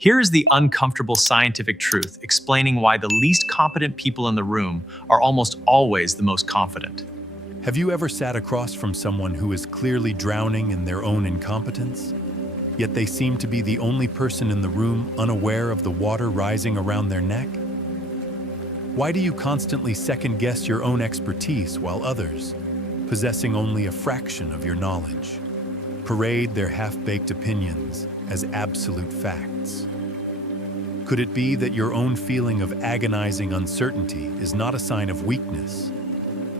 Here is the uncomfortable scientific truth explaining why the least competent people in the room are almost always the most confident. Have you ever sat across from someone who is clearly drowning in their own incompetence? Yet they seem to be the only person in the room unaware of the water rising around their neck? Why do you constantly second-guess your own expertise while others, possessing only a fraction of your knowledge, parade their half-baked opinions as absolute facts? Could it be that your own feeling of agonizing uncertainty is not a sign of weakness,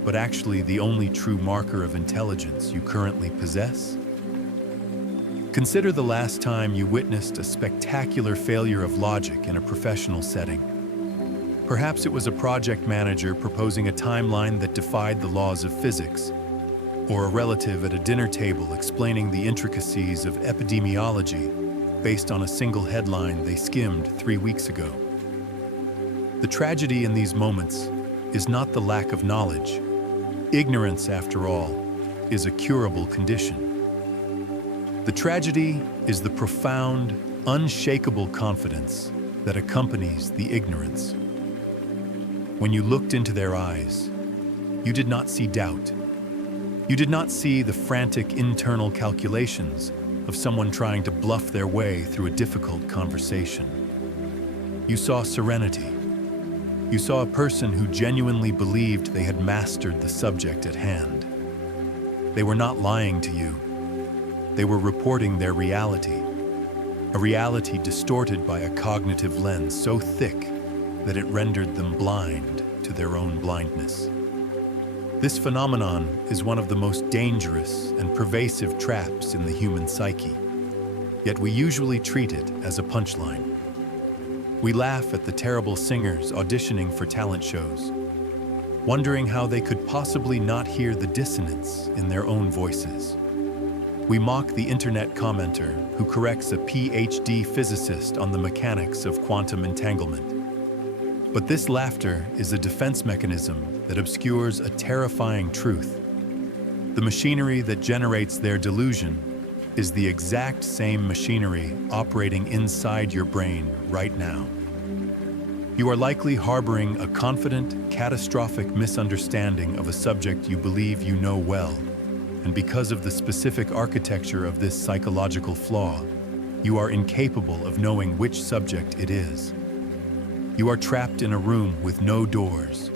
but actually the only true marker of intelligence you currently possess? Consider the last time you witnessed a spectacular failure of logic in a professional setting. Perhaps it was a project manager proposing a timeline that defied the laws of physics, or a relative at a dinner table explaining the intricacies of epidemiology based on a single headline they skimmed 3 weeks ago. The tragedy in these moments is not the lack of knowledge. Ignorance, after all, is a curable condition. The tragedy is the profound, unshakable confidence that accompanies the ignorance. When you looked into their eyes, you did not see doubt. You did not see the frantic internal calculations of someone trying to bluff their way through a difficult conversation. You saw serenity. You saw a person who genuinely believed they had mastered the subject at hand. They were not lying to you. They were reporting their reality, a reality distorted by a cognitive lens so thick that it rendered them blind to their own blindness. This phenomenon is one of the most dangerous and pervasive traps in the human psyche, yet we usually treat it as a punchline. We laugh at the terrible singers auditioning for talent shows, wondering how they could possibly not hear the dissonance in their own voices. We mock the internet commenter who corrects a PhD physicist on the mechanics of quantum entanglement. But this laughter is a defense mechanism that obscures a terrifying truth. The machinery that generates their delusion is the exact same machinery operating inside your brain right now. You are likely harboring a confident, catastrophic misunderstanding of a subject you believe you know well, and because of the specific architecture of this psychological flaw, you are incapable of knowing which subject it is. You are trapped in a room with no doors,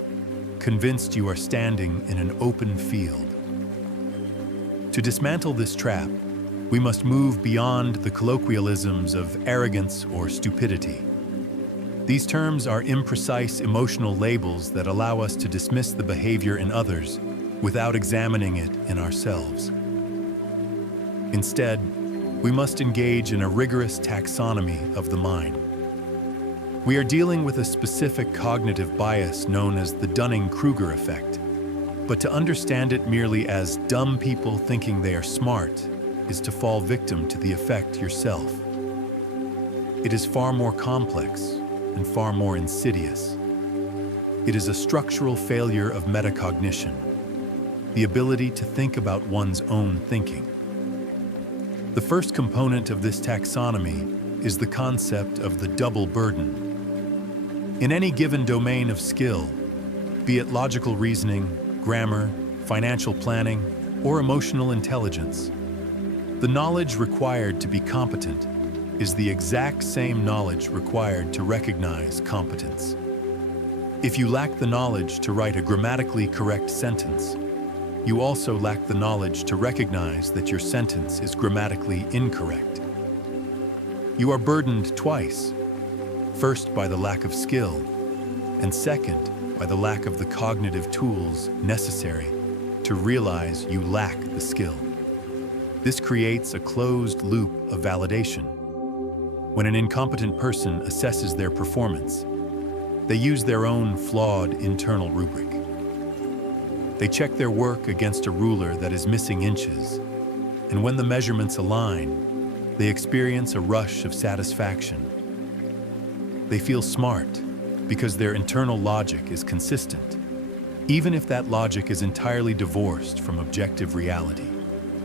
convinced you are standing in an open field. To dismantle this trap, we must move beyond the colloquialisms of arrogance or stupidity. These terms are imprecise emotional labels that allow us to dismiss the behavior in others without examining it in ourselves. Instead, we must engage in a rigorous taxonomy of the mind. We are dealing with a specific cognitive bias known as the Dunning-Kruger Effect, but to understand it merely as dumb people thinking they are smart is to fall victim to the effect yourself. It is far more complex and far more insidious. It is a structural failure of metacognition, the ability to think about one's own thinking. The first component of this taxonomy is the concept of the double burden. In any given domain of skill, be it logical reasoning, grammar, financial planning, or emotional intelligence, the knowledge required to be competent is the exact same knowledge required to recognize competence. If you lack the knowledge to write a grammatically correct sentence, you also lack the knowledge to recognize that your sentence is grammatically incorrect. You are burdened twice, first by the lack of skill, and second by the lack of the cognitive tools necessary to realize you lack the skill. This creates a closed loop of validation. When an incompetent person assesses their performance, they use their own flawed internal rubric. They check their work against a ruler that is missing inches, and when the measurements align, they experience a rush of satisfaction. They feel smart because their internal logic is consistent, even if that logic is entirely divorced from objective reality.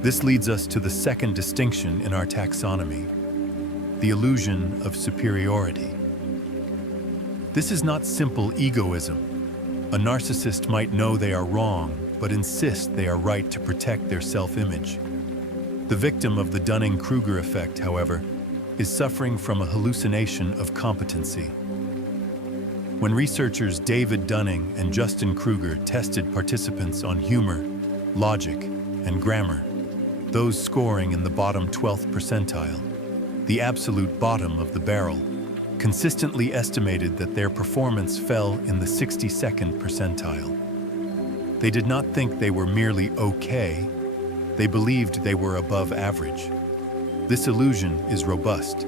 This leads us to the second distinction in our taxonomy. the illusion of superiority. This is not simple egoism. A narcissist might know they are wrong, but insist they are right to protect their self-image. The victim of the Dunning-Kruger Effect, however, is suffering from a hallucination of competency. When researchers David Dunning and Justin Kruger tested participants on humor, logic, and grammar, those scoring in the bottom 12th percentile, the absolute bottom of the barrel, consistently estimated that their performance fell in the 62nd percentile. They did not think they were merely okay, they believed they were above average. This illusion is robust,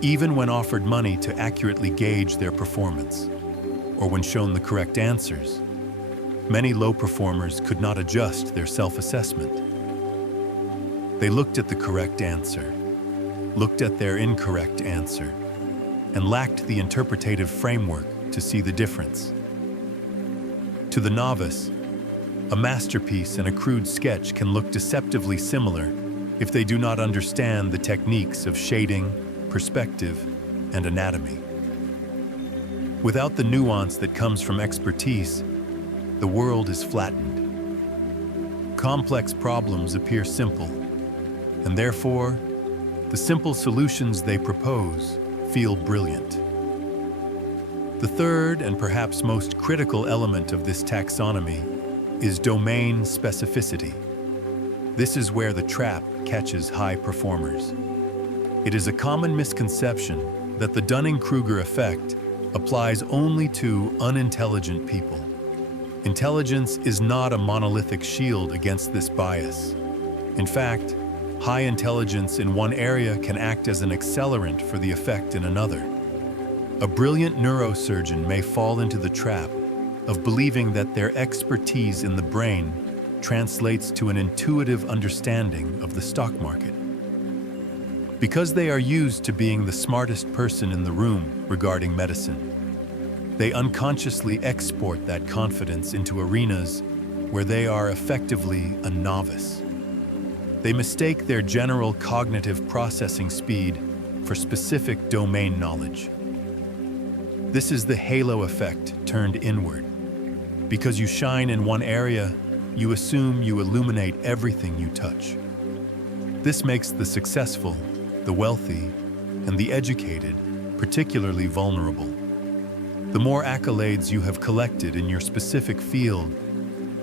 even when offered money to accurately gauge their performance, or when shown the correct answers. Many low performers could not adjust their self-assessment. They looked at the correct answer, looked at their incorrect answer, and lacked the interpretative framework to see the difference. To the novice, a masterpiece and a crude sketch can look deceptively similar if they do not understand the techniques of shading, perspective, and anatomy. Without the nuance that comes from expertise, the world is flattened. Complex problems appear simple, and therefore, the simple solutions they propose feel brilliant. The third and perhaps most critical element of this taxonomy is domain specificity. This is where the trap catches high performers. It is a common misconception that the Dunning-Kruger effect applies only to unintelligent people. Intelligence is not a monolithic shield against this bias. In fact, high intelligence in one area can act as an accelerant for the effect in another. A brilliant neurosurgeon may fall into the trap of believing that their expertise in the brain translates to an intuitive understanding of the stock market. Because they are used to being the smartest person in the room regarding medicine, they unconsciously export that confidence into arenas where they are effectively a novice. They mistake their general cognitive processing speed for specific domain knowledge. This is the halo effect turned inward. Because you shine in one area, you assume you illuminate everything you touch. This makes the successful, the wealthy, and the educated particularly vulnerable. The more accolades you have collected in your specific field,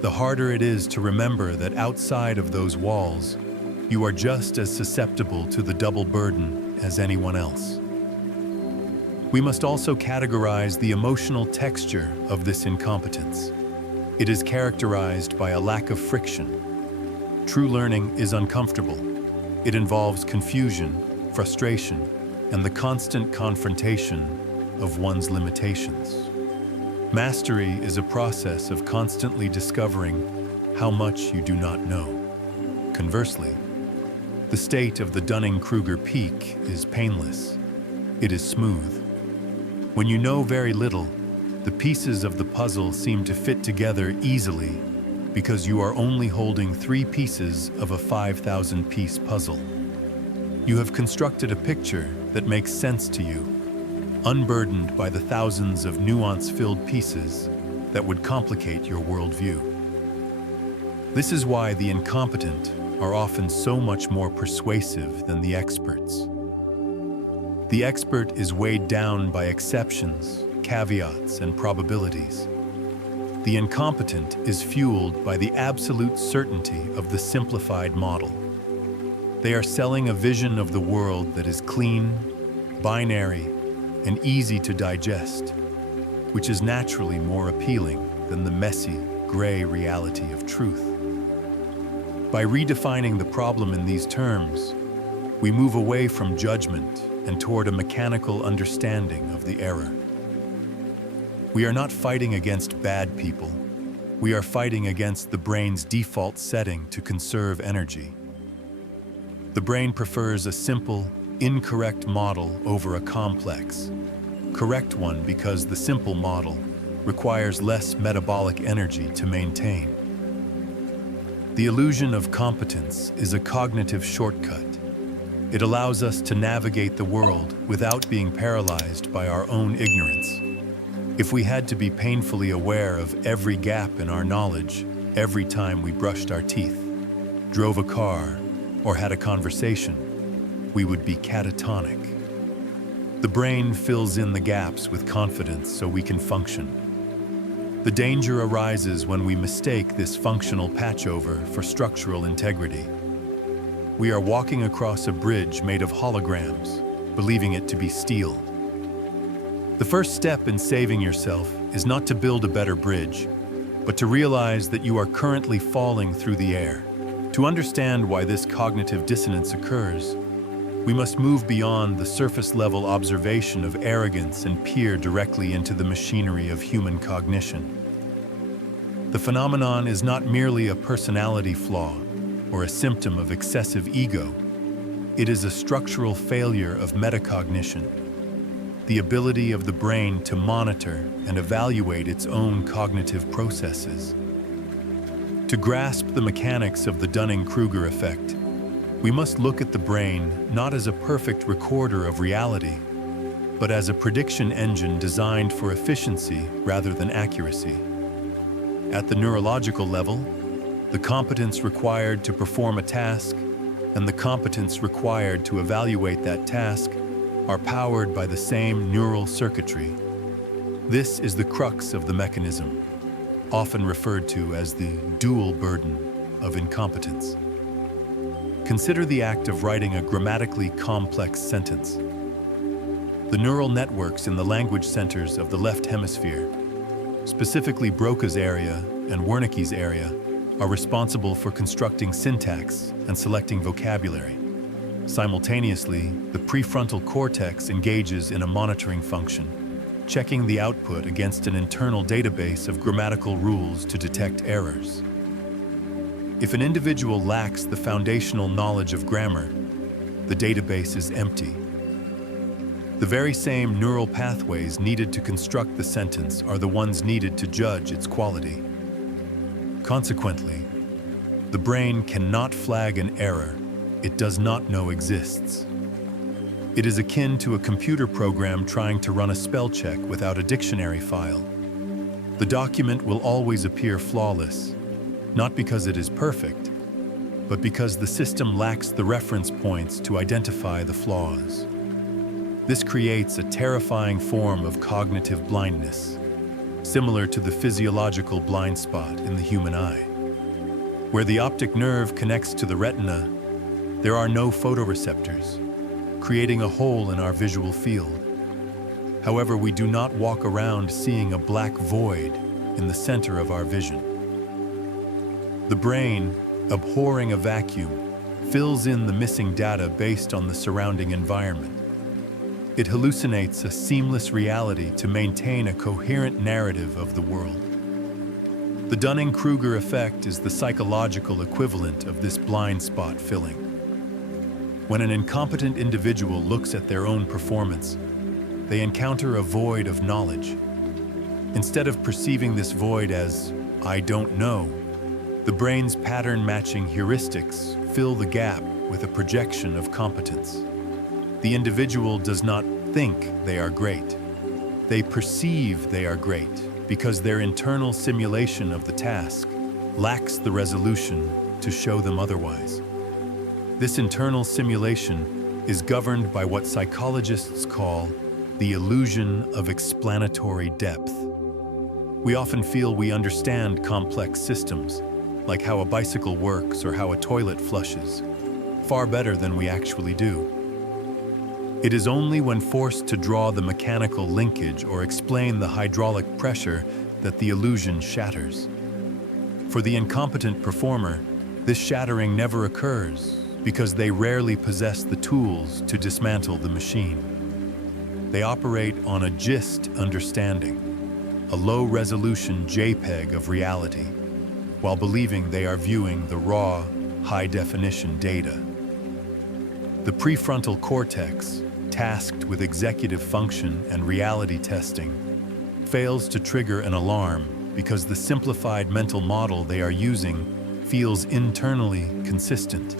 the harder it is to remember that outside of those walls, you are just as susceptible to the double burden as anyone else. We must also categorize the emotional texture of this incompetence. It is characterized by a lack of friction. True learning is uncomfortable. It involves confusion, frustration, and the constant confrontation of one's limitations. Mastery is a process of constantly discovering how much you do not know. Conversely, the state of the Dunning-Kruger peak is painless. It is smooth. When you know very little, the pieces of the puzzle seem to fit together easily because you are only holding 3 pieces of a 5,000-piece puzzle. You have constructed a picture that makes sense to you, unburdened by the thousands of nuance-filled pieces that would complicate your worldview. This is why the incompetent are often so much more persuasive than the experts. The expert is weighed down by exceptions, caveats, and probabilities. The incompetent is fueled by the absolute certainty of the simplified model. They are selling a vision of the world that is clean, binary, and easy to digest, which is naturally more appealing than the messy, gray reality of truth. By redefining the problem in these terms, we move away from judgment and toward a mechanical understanding of the error. We are not fighting against bad people. We are fighting against the brain's default setting to conserve energy. The brain prefers a simple, incorrect model over a complex, correct one because the simple model requires less metabolic energy to maintain. The illusion of competence is a cognitive shortcut. It allows us to navigate the world without being paralyzed by our own ignorance. If we had to be painfully aware of every gap in our knowledge every time we brushed our teeth, drove a car, or had a conversation, we would be catatonic. The brain fills in the gaps with confidence so we can function. The danger arises when we mistake this functional patchover for structural integrity. We are walking across a bridge made of holograms, believing it to be steel. The first step in saving yourself is not to build a better bridge, but to realize that you are currently falling through the air. To understand why this cognitive dissonance occurs, we must move beyond the surface-level observation of arrogance and peer directly into the machinery of human cognition. The phenomenon is not merely a personality flaw or a symptom of excessive ego. It is a structural failure of metacognition, the ability of the brain to monitor and evaluate its own cognitive processes. To grasp the mechanics of the Dunning-Kruger Effect, we must look at the brain not as a perfect recorder of reality, but as a prediction engine designed for efficiency rather than accuracy. At the neurological level, the competence required to perform a task and the competence required to evaluate that task are powered by the same neural circuitry. This is the crux of the mechanism, often referred to as the dual burden of incompetence. Consider the act of writing a grammatically complex sentence. The neural networks in the language centers of the left hemisphere, specifically Broca's area and Wernicke's area, are responsible for constructing syntax and selecting vocabulary. Simultaneously, the prefrontal cortex engages in a monitoring function, checking the output against an internal database of grammatical rules to detect errors. If an individual lacks the foundational knowledge of grammar, the database is empty. The very same neural pathways needed to construct the sentence are the ones needed to judge its quality. Consequently, the brain cannot flag an error it does not know exists. It is akin to a computer program trying to run a spell check without a dictionary file. The document will always appear flawless, not because it is perfect, but because the system lacks the reference points to identify the flaws. This creates a terrifying form of cognitive blindness, similar to the physiological blind spot in the human eye. Where the optic nerve connects to the retina, there are no photoreceptors, creating a hole in our visual field. However, we do not walk around seeing a black void in the center of our vision. The brain, abhorring a vacuum, fills in the missing data based on the surrounding environment. It hallucinates a seamless reality to maintain a coherent narrative of the world. The Dunning-Kruger Effect is the psychological equivalent of this blind spot filling. When an incompetent individual looks at their own performance, they encounter a void of knowledge. Instead of perceiving this void as, "I don't know," the brain's pattern-matching heuristics fill the gap with a projection of competence. The individual does not think they are great. They perceive they are great because their internal simulation of the task lacks the resolution to show them otherwise. This internal simulation is governed by what psychologists call the illusion of explanatory depth. We often feel we understand complex systems, like how a bicycle works or how a toilet flushes, far better than we actually do. It is only when forced to draw the mechanical linkage or explain the hydraulic pressure that the illusion shatters. For the incompetent performer, this shattering never occurs because they rarely possess the tools to dismantle the machine. They operate on a gist understanding, a low-resolution JPEG of reality, while believing they are viewing the raw, high-definition data. The prefrontal cortex, tasked with executive function and reality testing, fails to trigger an alarm because the simplified mental model they are using feels internally consistent.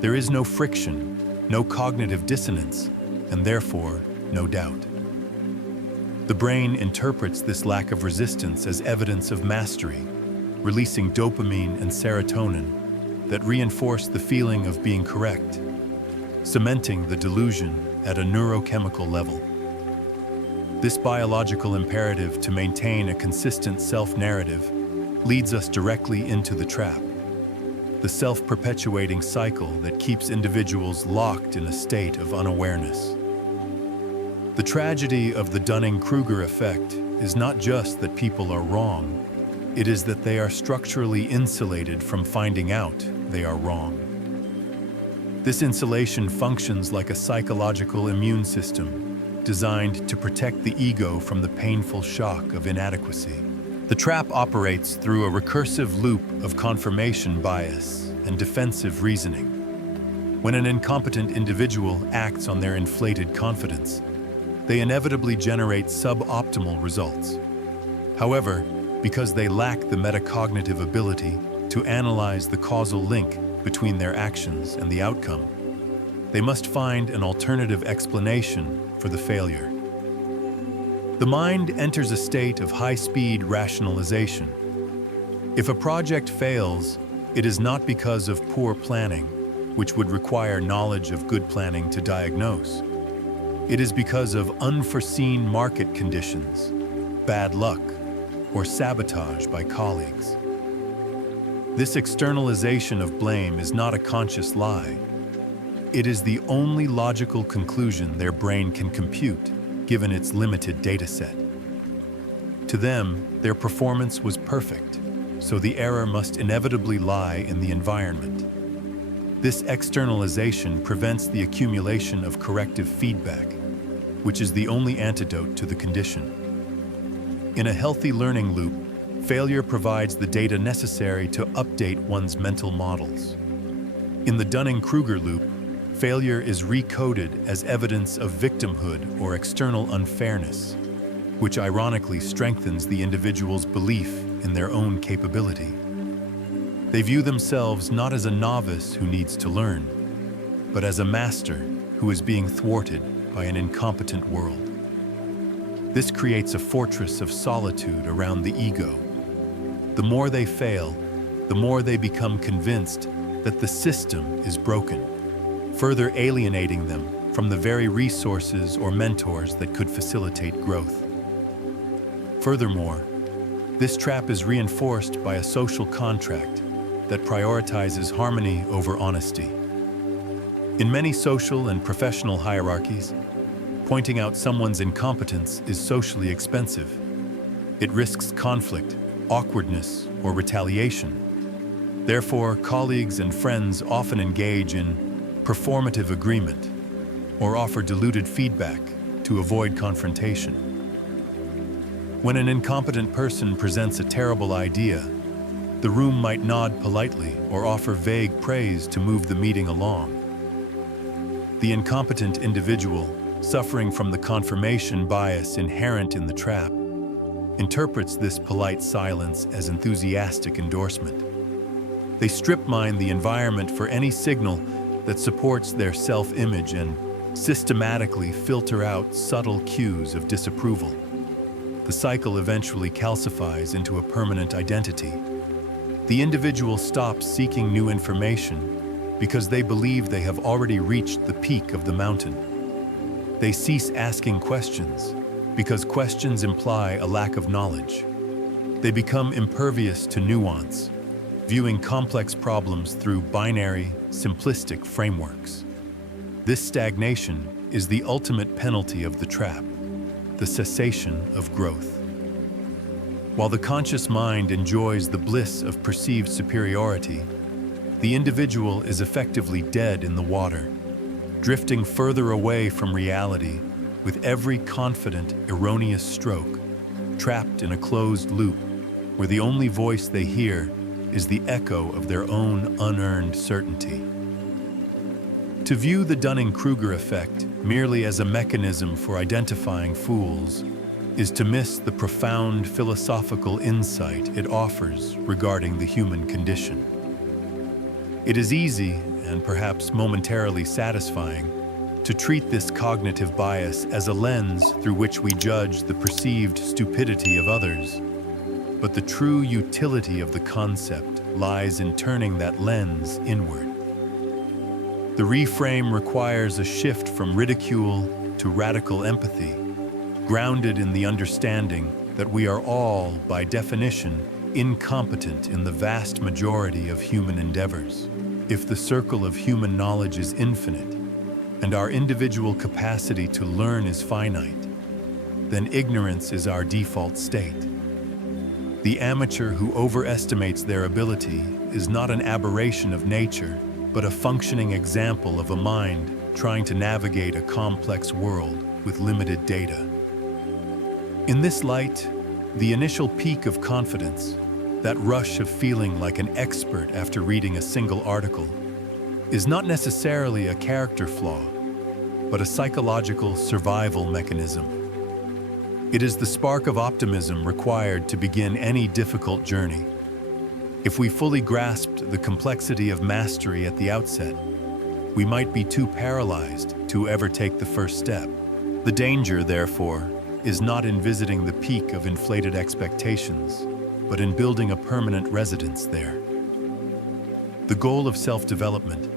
There is no friction, no cognitive dissonance, and therefore no doubt. The brain interprets this lack of resistance as evidence of mastery, releasing dopamine and serotonin that reinforce the feeling of being correct, cementing the delusion at a neurochemical level. This biological imperative to maintain a consistent self-narrative leads us directly into the trap, the self-perpetuating cycle that keeps individuals locked in a state of unawareness. The tragedy of the Dunning-Kruger Effect is not just that people are wrong, it is that they are structurally insulated from finding out they are wrong. This insulation functions like a psychological immune system designed to protect the ego from the painful shock of inadequacy. The trap operates through a recursive loop of confirmation bias and defensive reasoning. When an incompetent individual acts on their inflated confidence, they inevitably generate suboptimal results. However, because they lack the metacognitive ability to analyze the causal link between their actions and the outcome, they must find an alternative explanation for the failure. The mind enters a state of high-speed rationalization. If a project fails, it is not because of poor planning, which would require knowledge of good planning to diagnose. It is because of unforeseen market conditions, bad luck, or sabotage by colleagues. This externalization of blame is not a conscious lie. It is the only logical conclusion their brain can compute, given its limited data set. To them, their performance was perfect, so the error must inevitably lie in the environment. This externalization prevents the accumulation of corrective feedback, which is the only antidote to the condition. In a healthy learning loop, failure provides the data necessary to update one's mental models. In the Dunning-Kruger loop, failure is recoded as evidence of victimhood or external unfairness, which ironically strengthens the individual's belief in their own capability. They view themselves not as a novice who needs to learn, but as a master who is being thwarted by an incompetent world. This creates a fortress of solitude around the ego. The more they fail, the more they become convinced that the system is broken, further alienating them from the very resources or mentors that could facilitate growth. Furthermore, this trap is reinforced by a social contract that prioritizes harmony over honesty. In many social and professional hierarchies, pointing out someone's incompetence is socially expensive. It risks conflict, awkwardness, or retaliation. Therefore, colleagues and friends often engage in performative agreement or offer diluted feedback to avoid confrontation. When an incompetent person presents a terrible idea, the room might nod politely or offer vague praise to move the meeting along. The incompetent individual, suffering from the confirmation bias inherent in the trap, interprets this polite silence as enthusiastic endorsement. They strip mine the environment for any signal that supports their self-image and systematically filter out subtle cues of disapproval. The cycle eventually calcifies into a permanent identity. The individual stops seeking new information because they believe they have already reached the peak of the mountain. They cease asking questions because questions imply a lack of knowledge. They become impervious to nuance, viewing complex problems through binary, simplistic frameworks. This stagnation is the ultimate penalty of the trap, the cessation of growth. While the conscious mind enjoys the bliss of perceived superiority, the individual is effectively dead in the water, drifting further away from reality with every confident, erroneous stroke, trapped in a closed loop where the only voice they hear is the echo of their own unearned certainty. To view the Dunning-Kruger effect merely as a mechanism for identifying fools is to miss the profound philosophical insight it offers regarding the human condition. It is easy and perhaps momentarily satisfying to treat this cognitive bias as a lens through which we judge the perceived stupidity of others. But the true utility of the concept lies in turning that lens inward. The reframe requires a shift from ridicule to radical empathy, grounded in the understanding that we are all, by definition, incompetent in the vast majority of human endeavors. If the circle of human knowledge is infinite, and our individual capacity to learn is finite, then ignorance is our default state. The amateur who overestimates their ability is not an aberration of nature, but a functioning example of a mind trying to navigate a complex world with limited data. In this light, the initial peak of confidence, that rush of feeling like an expert after reading a single article, is not necessarily a character flaw, but a psychological survival mechanism. It is the spark of optimism required to begin any difficult journey. If we fully grasped the complexity of mastery at the outset, we might be too paralyzed to ever take the first step. The danger, therefore, is not in visiting the peak of inflated expectations, but in building a permanent residence there. The goal of self-development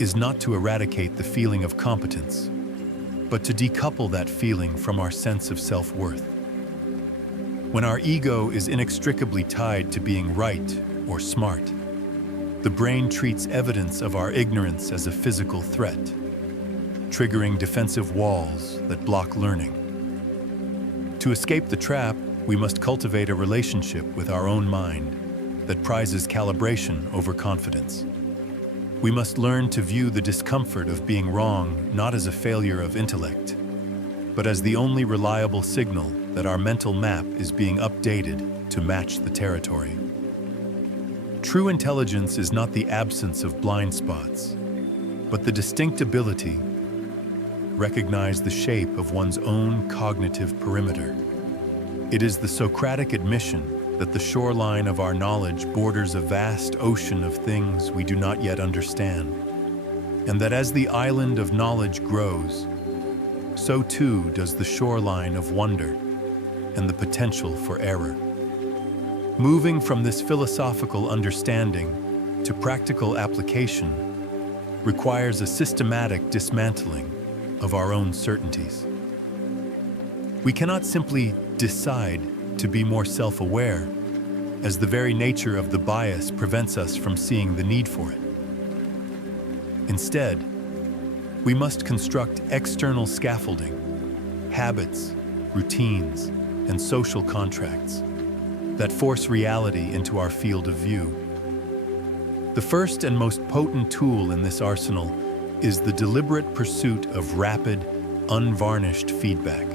is not to eradicate the feeling of competence, but to decouple that feeling from our sense of self-worth. When our ego is inextricably tied to being right or smart, the brain treats evidence of our ignorance as a physical threat, triggering defensive walls that block learning. To escape the trap, we must cultivate a relationship with our own mind that prizes calibration over confidence. We must learn to view the discomfort of being wrong not as a failure of intellect, but as the only reliable signal that our mental map is being updated to match the territory. True intelligence is not the absence of blind spots, but the distinct ability to recognize the shape of one's own cognitive perimeter. It is the Socratic admission that the shoreline of our knowledge borders a vast ocean of things we do not yet understand, and that as the island of knowledge grows, so too does the shoreline of wonder and the potential for error. Moving from this philosophical understanding to practical application requires a systematic dismantling of our own certainties. We cannot simply decide to be more self-aware, as the very nature of the bias prevents us from seeing the need for it. Instead, we must construct external scaffolding, habits, routines, and social contracts that force reality into our field of view. The first and most potent tool in this arsenal is the deliberate pursuit of rapid, unvarnished feedback.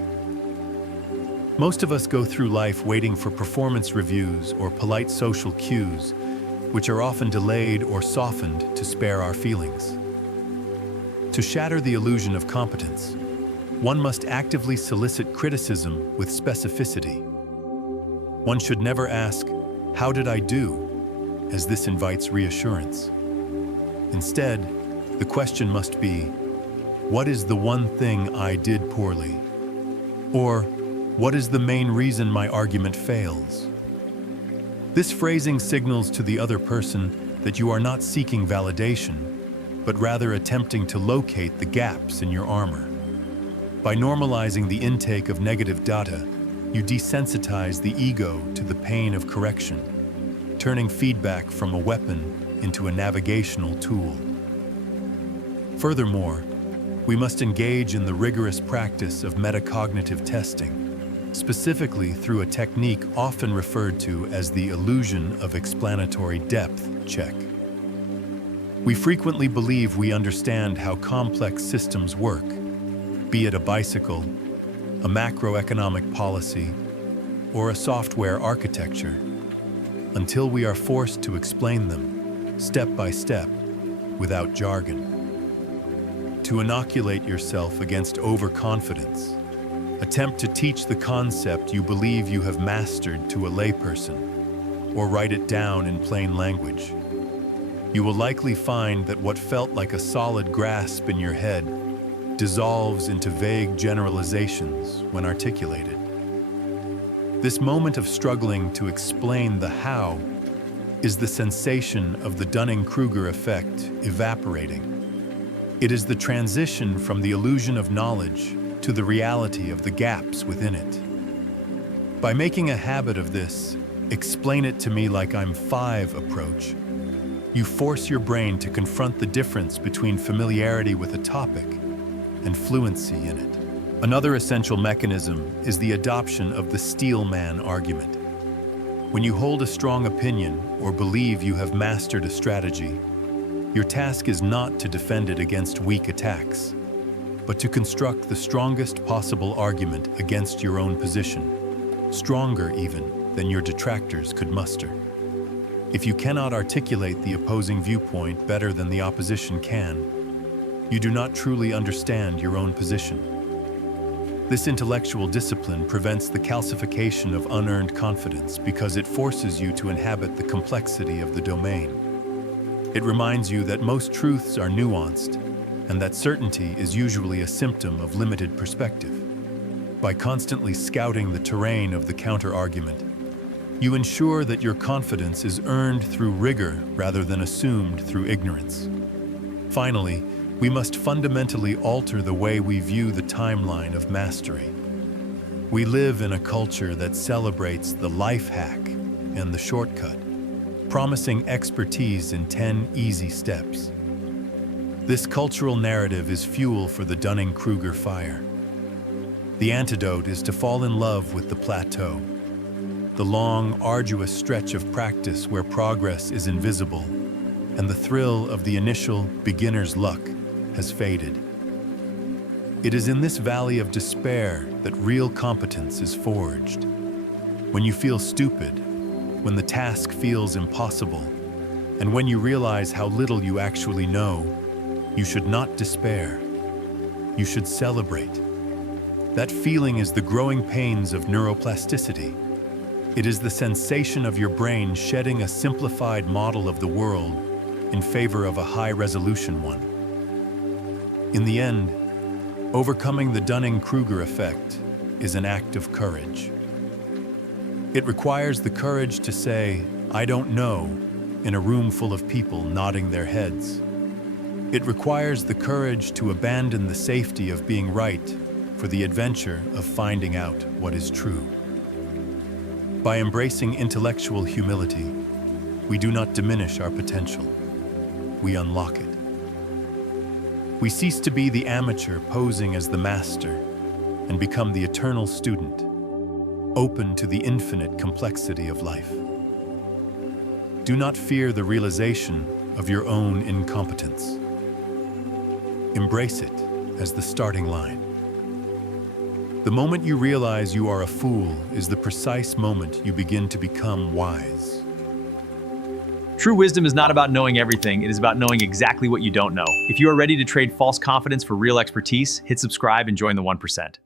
Most of us go through life waiting for performance reviews or polite social cues, which are often delayed or softened to spare our feelings. To shatter the illusion of competence, one must actively solicit criticism with specificity. One should never ask, "How did I do?" as this invites reassurance. Instead, the question must be, "What is the one thing I did poorly?" Or, "What is the main reason my argument fails?" This phrasing signals to the other person that you are not seeking validation, but rather attempting to locate the gaps in your armor. By normalizing the intake of negative data, you desensitize the ego to the pain of correction, turning feedback from a weapon into a navigational tool. Furthermore, we must engage in the rigorous practice of metacognitive testing, specifically through a technique often referred to as the illusion of explanatory depth check. We frequently believe we understand how complex systems work, be it a bicycle, a macroeconomic policy, or a software architecture, until we are forced to explain them, step by step, without jargon. To inoculate yourself against overconfidence, attempt to teach the concept you believe you have mastered to a layperson, or write it down in plain language. You will likely find that what felt like a solid grasp in your head dissolves into vague generalizations when articulated. This moment of struggling to explain the how is the sensation of the Dunning-Kruger effect evaporating. It is the transition from the illusion of knowledge to the reality of the gaps within it. By making a habit of this, explain it to me like I'm 5 approach, you force your brain to confront the difference between familiarity with a topic and fluency in it. Another essential mechanism is the adoption of the steel man argument. When you hold a strong opinion or believe you have mastered a strategy, your task is not to defend it against weak attacks, but to construct the strongest possible argument against your own position, stronger even than your detractors could muster. If you cannot articulate the opposing viewpoint better than the opposition can, you do not truly understand your own position. This intellectual discipline prevents the calcification of unearned confidence because it forces you to inhabit the complexity of the domain. It reminds you that most truths are nuanced and that certainty is usually a symptom of limited perspective. By constantly scouting the terrain of the counter-argument, you ensure that your confidence is earned through rigor rather than assumed through ignorance. Finally, we must fundamentally alter the way we view the timeline of mastery. We live in a culture that celebrates the life hack and the shortcut, promising expertise in 10 easy steps. This cultural narrative is fuel for the Dunning-Kruger fire. The antidote is to fall in love with the plateau, the long, arduous stretch of practice where progress is invisible and the thrill of the initial beginner's luck has faded. It is in this valley of despair that real competence is forged. When you feel stupid, when the task feels impossible, and when you realize how little you actually know, you should not despair. You should celebrate. That feeling is the growing pains of neuroplasticity. It is the sensation of your brain shedding a simplified model of the world in favor of a high-resolution one. In the end, overcoming the Dunning-Kruger effect is an act of courage. It requires the courage to say, "I don't know," in a room full of people nodding their heads. It requires the courage to abandon the safety of being right for the adventure of finding out what is true. By embracing intellectual humility, we do not diminish our potential, we unlock it. We cease to be the amateur posing as the master and become the eternal student, open to the infinite complexity of life. Do not fear the realization of your own incompetence. Embrace it as the starting line. The moment you realize you are a fool is the precise moment you begin to become wise. True wisdom is not about knowing everything, it is about knowing exactly what you don't know. If you are ready to trade false confidence for real expertise, hit subscribe and join the 1%.